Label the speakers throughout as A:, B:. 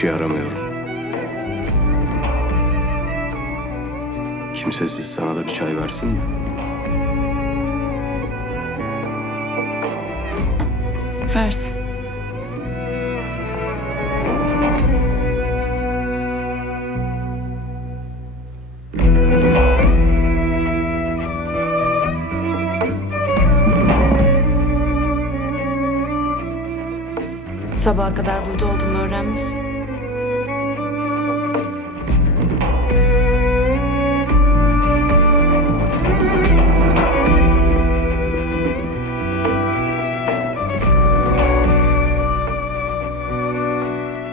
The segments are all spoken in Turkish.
A: şey aramıyorum. Kimsesiz sana da bir çay versin mi?
B: Versin. Sabaha kadar burada olduğumu öğrenmişsin.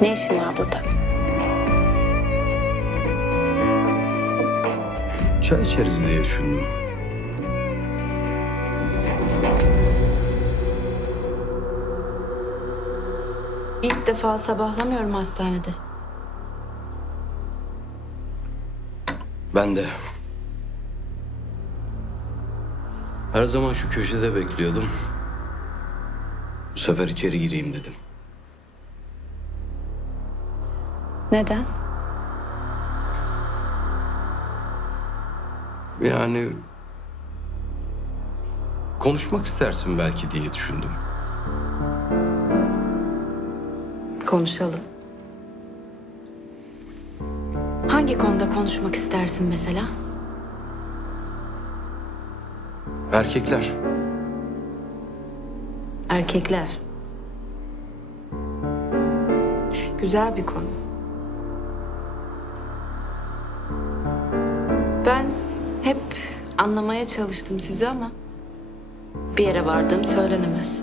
B: Ne işin var burada?
A: Çay içeriz diye düşündüm.
B: İlk defa sabahlamıyorum hastanede.
A: Ben de. Her zaman şu köşede bekliyordum. Bu sefer içeri gireyim dedim.
B: Neden?
A: Yani konuşmak istersin belki diye düşündüm.
B: Konuşalım. Hangi konuda konuşmak istersin mesela?
A: Erkekler.
B: Erkekler. Güzel bir konu. Ben hep anlamaya çalıştım sizi ama bir yere vardığım söylenemez.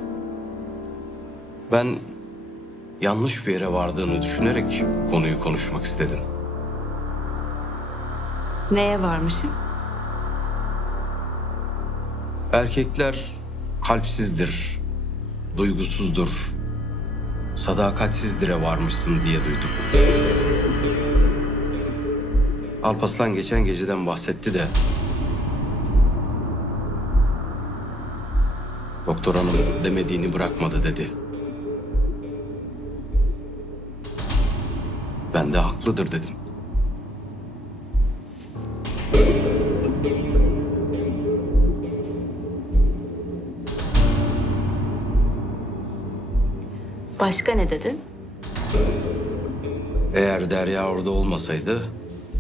A: Ben yanlış bir yere vardığını düşünerek konuyu konuşmak istedim.
B: Neye varmışım?
A: Erkekler kalpsizdir, duygusuzdur, sadakatsizdir'e varmışsın diye duydum. Alpaslan geçen geceden bahsetti de... Doktor hanım demediğini bırakmadı dedi. Ben de haklıdır dedim.
B: Başka ne dedin?
A: Eğer Derya orada olmasaydı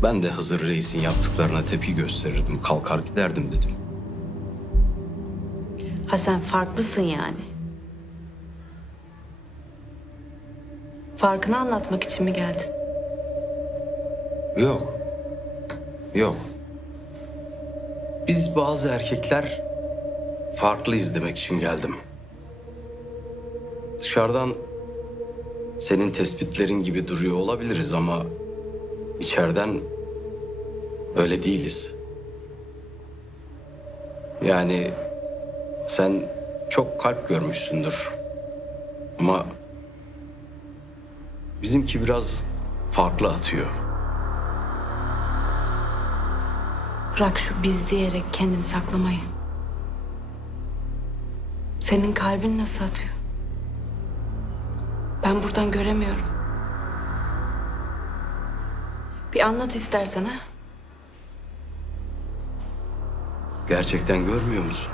A: ben de Hızır Reis'in yaptıklarına tepki gösterirdim, kalkar giderdim dedim.
B: Ha sen farklısın yani. Farkını anlatmak için mi geldin?
A: Yok. Yok. Biz bazı erkekler farklıyız demek için geldim. Dışarıdan senin tespitlerin gibi duruyor olabiliriz ama içeriden öyle değiliz. Yani sen çok kalp görmüşsündür. Ama bizimki biraz farklı atıyor.
B: Bırak şu biz diyerek kendini saklamayı. Senin kalbin nasıl atıyor? Ben buradan göremiyorum. Bir anlat istersen ha.
A: Gerçekten görmüyor musun?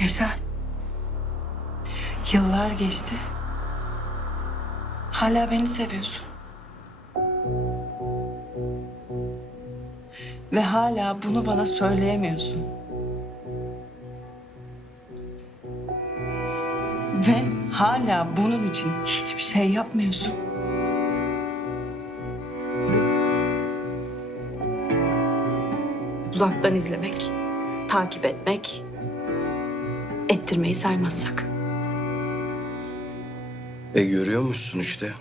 C: Yaşar. Yıllar geçti. Hala beni seviyorsun. Ve hala bunu bana söyleyemiyorsun. Ve hala bunun için hiçbir şey yapmıyorsun.
B: Uzaktan izlemek, takip etmek, ettirmeyi saymazsak.
A: E görüyormuşsun işte.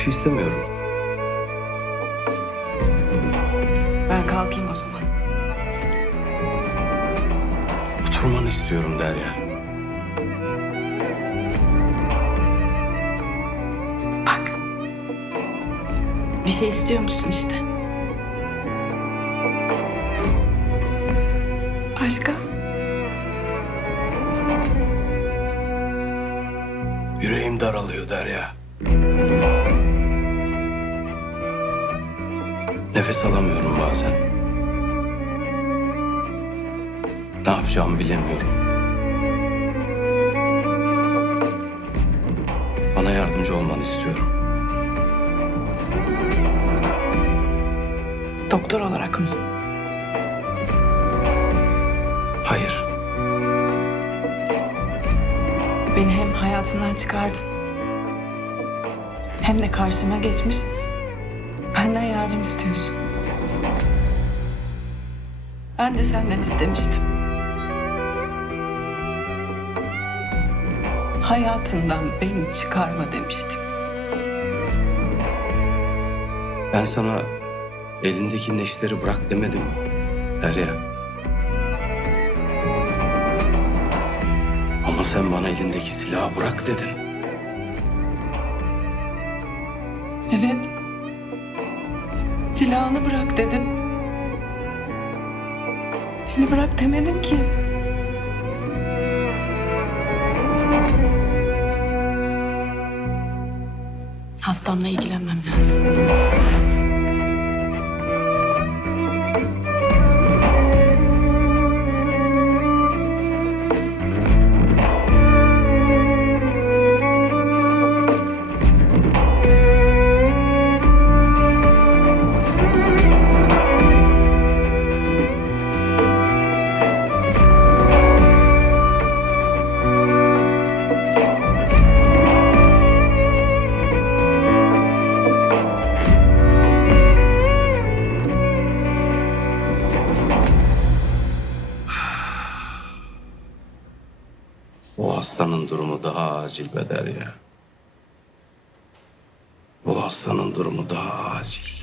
A: Şey istemiyorum.
C: Ben kalkayım o zaman.
A: Oturmanı istiyorum Derya.
C: Bak.
D: şey istiyor musun işte?
B: Başka?
A: Yüreğim daralıyor Derya. Nefes alamıyorum bazen. Ne yapacağımı bilemiyorum. Bana yardımcı olmanı istiyorum.
B: Doktor olarak mı?
A: Hayır.
B: Beni hem hayatından çıkardın. Hem de karşıma geçmiş. Benden yardım istiyorsun. Ben de senden istemiştim. Hayatından beni çıkarma demiştim.
A: Ben sana elindeki neşteri bırak demedim. Derya. Ama sen bana elindeki silahı bırak dedin.
B: Silahını bırak dedin. Beni bırak demedim ki.
D: Hastamla ilgilenmem lazım.
A: O hastanın durumu daha acil be Derya. O hastanın durumu daha acil.